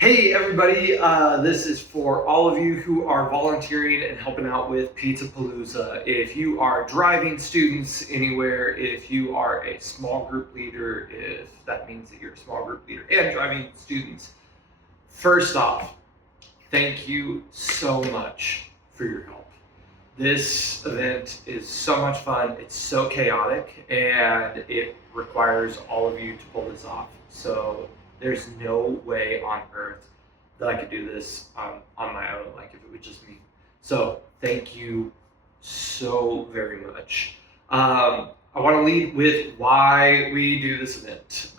Hey everybody, this is for all of you who are volunteering and helping out with Pizza Palooza. If you are driving students anywhere, if you are a small group leader, if that means that you're a small group leader and driving students, first off, thank you so much for your help. This event is so much fun, it's so chaotic, and it requires all of you to pull this off. So there's no way on earth that I could do this on my own, like if it was just me. So thank you so very much. I want to lead with why we do this event.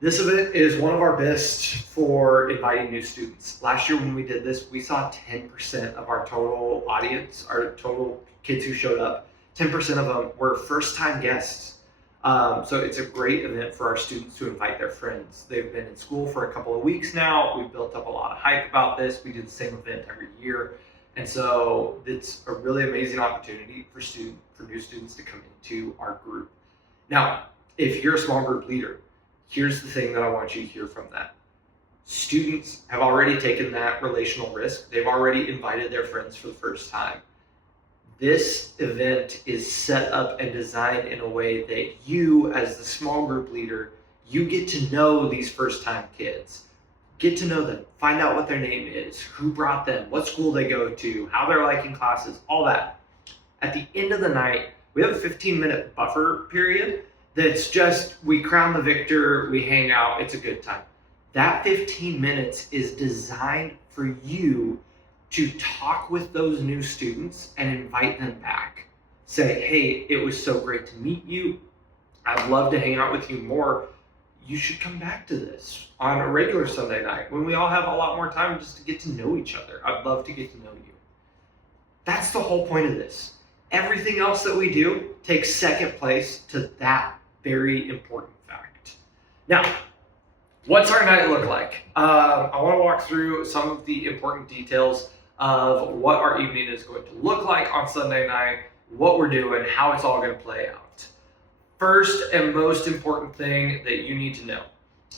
This event is one of our best for inviting new students. Last year when we did this, we saw 10% of our total audience, our total kids who showed up, 10% of them were first-time guests. So it's a great event for our students to invite their friends. They've been in school for a couple of weeks now. We've built up a lot of hype about this. We do the same event every year. And so it's a really amazing opportunity for new students to come into our group. Now, if you're a small group leader, here's the thing that I want you to hear from that. Students have already taken that relational risk. They've already invited their friends for the first time. This event is set up and designed in a way that you, as the small group leader, you get to know these first-time kids. Get to know them, find out what their name is, who brought them, what school they go to, how they're liking classes, all that. At the end of the night, we have a 15-minute buffer period that's just, we crown the victor, we hang out, it's a good time. That 15 minutes is designed for you to talk with those new students and invite them back. Say, hey, it was so great to meet you. I'd love to hang out with you more. You should come back to this on a regular Sunday night when we all have a lot more time just to get to know each other. I'd love to get to know you. That's the whole point of this. Everything else that we do takes second place to that very important fact. Now, what's our night look like? I want to walk through some of the important details of what our evening is going to look like on Sunday night, what we're doing, how it's all going to play out. First and most important thing that you need to know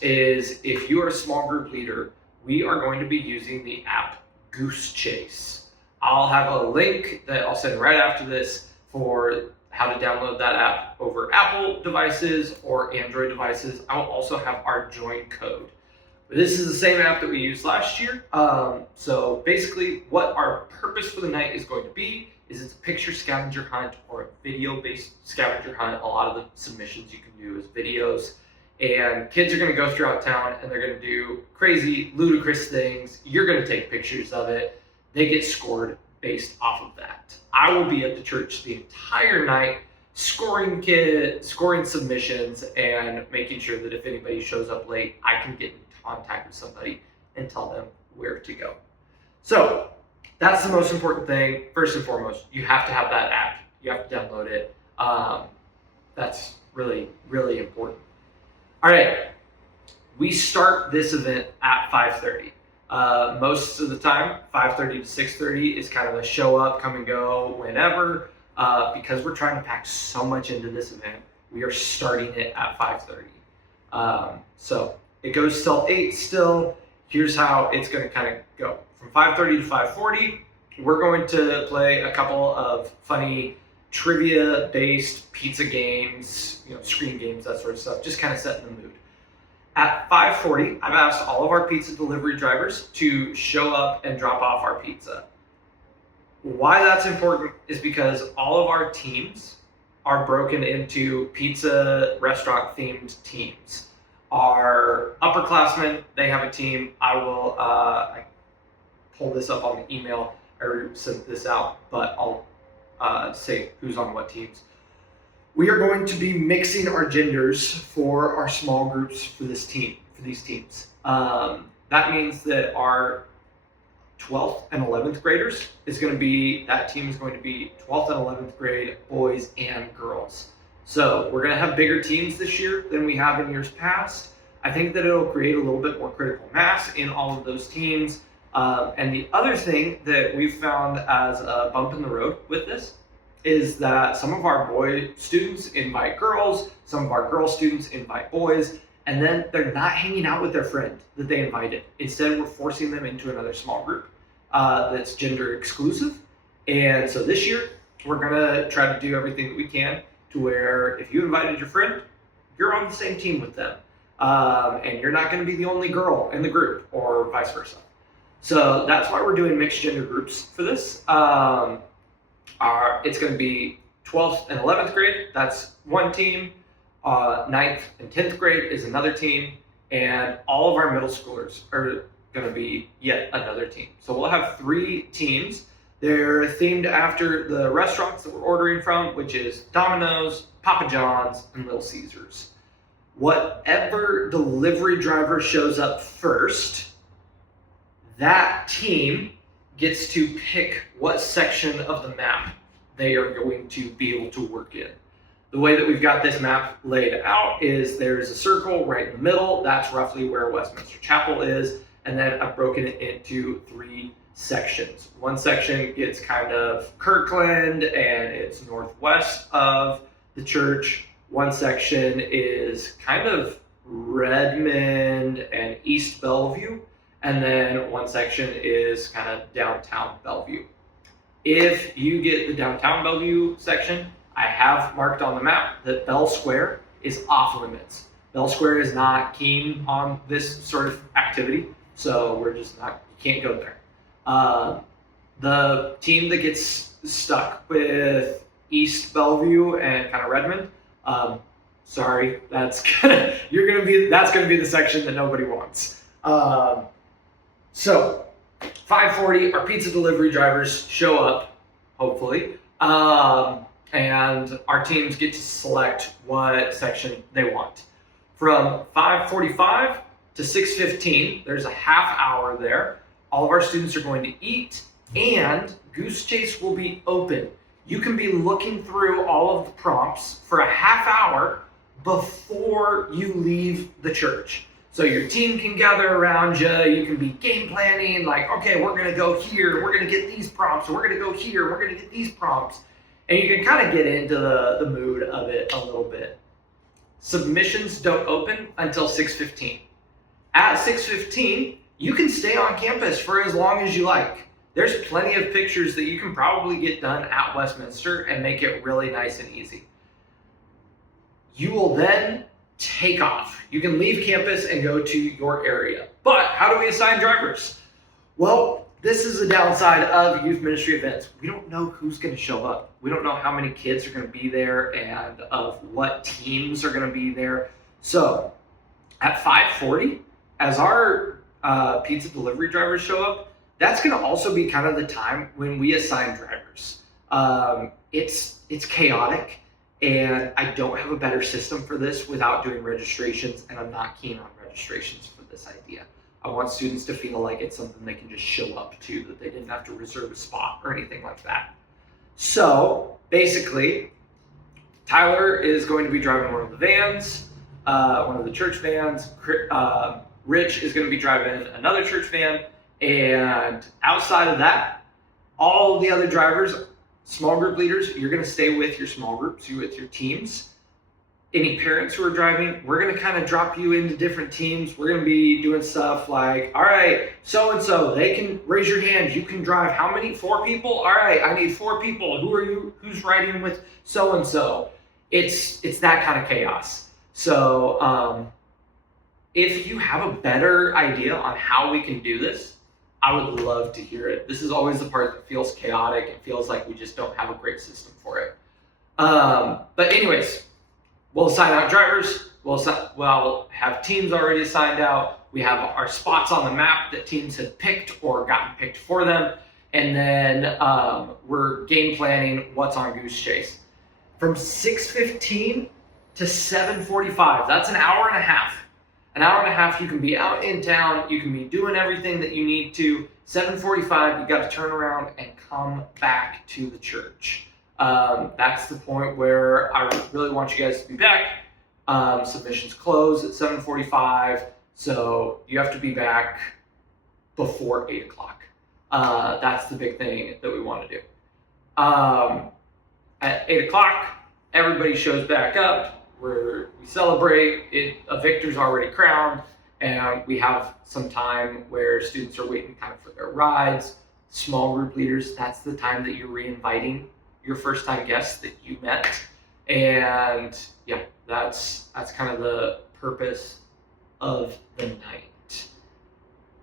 is if you are a small group leader, we are going to be using the app Goose Chase. I'll have a link that I'll send right after this for how to download that app over Apple devices or Android devices. I'll also have our join code. This is the same app that we used last year. So basically what our purpose for the night is going to be is it's a picture scavenger hunt or a video-based scavenger hunt. A lot of the submissions you can do is videos. And kids are going to go throughout town and they're going to do crazy, ludicrous things. You're going to take pictures of it. They get scored based off of that. I will be at the church the entire night scoring submissions and making sure that if anybody shows up late, I can get in contact with somebody and tell them where to go. So that's the most important thing. First and foremost, you have to have that app. You have to download it. That's really, really important. All right, we start this event at 5:30. Most of the time, 5:30 to 6:30 is kind of a show up, come and go, whenever. Because we're trying to pack so much into this event, we are starting it at 5:30. So it goes till 8 still. Here's how it's going to kind of go. From 5:30 to 5:40, we're going to play a couple of funny trivia-based pizza games, screen games, that sort of stuff, just kind of setting the mood. At 5:40, I've asked all of our pizza delivery drivers to show up and drop off our pizza. Why that's important is because all of our teams are broken into pizza restaurant themed teams. Our upperclassmen, they have a team. I will I pull this up on the email. I already sent this out, but I'll say who's on what teams. We are going to be mixing our genders for our small groups for these teams. That means that our 12th and 11th graders that team is going to be 12th and 11th grade boys and girls. So we're going to have bigger teams this year than we have in years past. I think that it'll create a little bit more critical mass in all of those teams. And the other thing that we've found as a bump in the road with this is that some of our boy students invite girls, some of our girl students invite boys, and then they're not hanging out with their friend that they invited. Instead, we're forcing them into another small group that's gender exclusive. And so this year, we're gonna try to do everything that we can to where if you invited your friend, you're on the same team with them. And you're not gonna be the only girl in the group or vice versa. So that's why we're doing mixed gender groups for this. It's gonna be 12th and 11th grade, that's one team. 9th and 10th grade is another team. And all of our middle schoolers are gonna be yet another team. So we'll have 3 teams. They're themed after the restaurants that we're ordering from, which is Dominos, Papa John's, and Little Caesars. Whatever delivery driver shows up first, that team gets to pick what section of the map they are going to be able to work in. The way that we've got this map laid out is there's a circle right in the middle. That's roughly where Westminster Chapel is. And then I've broken it into 3 sections. One section gets kind of Kirkland and it's northwest of the church. One section is kind of Redmond and East Bellevue. And then one section is kind of downtown Bellevue. If you get the downtown Bellevue section, I have marked on the map that Bell Square is off limits. Bell Square is not keen on this sort of activity, so we're just not, you can't go there. The team that gets stuck with East Bellevue and kind of Redmond, sorry, that's gonna be the section that nobody wants. So 5:40, our pizza delivery drivers show up, hopefully, and our teams get to select what section they want. From 5:45 to 6:15, there's a half hour there. All of our students are going to eat, and Goose Chase will be open. You can be looking through all of the prompts for a half hour before you leave the church. So your team can gather around you, you can be game planning, like, okay, we're gonna go here, we're gonna get these prompts, we're gonna go here, we're gonna get these prompts. And you can kind of get into the mood of it a little bit. Submissions don't open until 6:15. At 6:15, you can stay on campus for as long as you like. There's plenty of pictures that you can probably get done at Westminster and make it really nice and easy. You will then take off. You can leave campus and go to your area. But how do we assign drivers? Well, this is the downside of youth ministry events. We don't know who's going to show up. We don't know how many kids are going to be there and of what teams are going to be there. So at 5:40, as our pizza delivery drivers show up, that's going to also be kind of the time when we assign drivers. It's chaotic, and I don't have a better system for this without doing registrations, and I'm not keen on registrations for this idea. I want students to feel like it's something they can just show up to, that they didn't have to reserve a spot or anything like that. So basically, Tyler is going to be driving one of the vans, one of the church vans. Rich is going to be driving another church van. And outside of that, all the other drivers, small group leaders, you're going to stay with your small groups, with your teams. Any parents who are driving, we're going to kind of drop you into different teams. We're going to be doing stuff like, all right, so-and-so, they can raise your hand. You can drive how many? 4 people? All right, I need 4 people. Who are you? Who's riding with so-and-so? It's that kind of chaos. So if you have a better idea on how we can do this, I would love to hear it. This is always the part that feels chaotic. It feels like we just don't have a great system for it. But anyways, we'll assign out drivers. We'll have teams already assigned out. We have our spots on the map that teams have picked or gotten picked for them. And then we're game planning what's on Goose Chase. From 6:15 to 7:45, that's an hour and a half. An hour and a half, you can be out in town, you can be doing everything that you need to. 7:45, you got to turn around and come back to the church. That's the point where I really want you guys to be back. Submissions close at 7:45, so you have to be back before 8 o'clock. That's the big thing that we want to do. At 8 o'clock, everybody shows back up. where we celebrate it. A victor's already crowned, and we have some time where students are waiting kind of for their rides. Small group leaders, that's the time that you're re-inviting your first time guests that you met. And yeah, that's kind of the purpose of the night.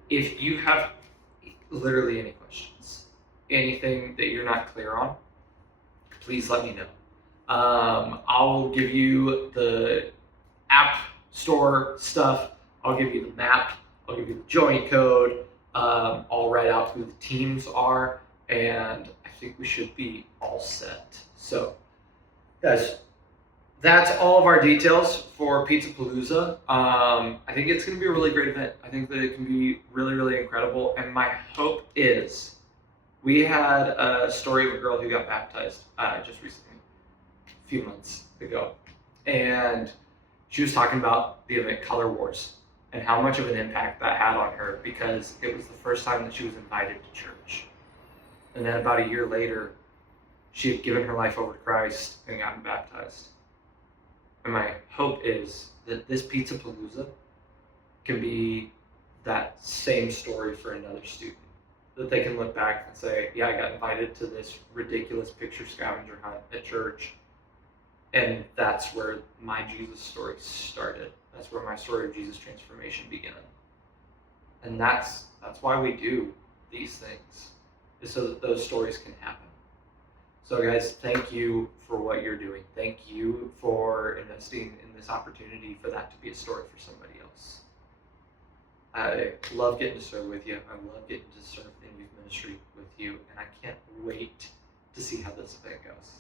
If you have literally any questions, anything that you're not clear on, please let me know. I'll give you the app store stuff. I'll give you the map. I'll give you the join code. I'll write out who the teams are, and I think we should be all set. So, guys, that's all of our details for Pizza Palooza. I think it's going to be a really great event. I think that it can be really, really incredible. And my hope is, we had a story of a girl who got baptized just recently, a few months ago. And she was talking about the event Color Wars and how much of an impact that had on her, because it was the first time that she was invited to church. And then about a year later, she had given her life over to Christ and gotten baptized. And my hope is that this Pizza Palooza can be that same story for another student. That they can look back and say, yeah, I got invited to this ridiculous picture scavenger hunt at church. And that's where my Jesus story started. That's where my story of Jesus transformation began. And that's why we do these things, is so that those stories can happen. So guys, thank you for what you're doing. Thank you for investing in this opportunity for that to be a story for somebody else. I love getting to serve with you. I love getting to serve in youth ministry with you. And I can't wait to see how this event goes.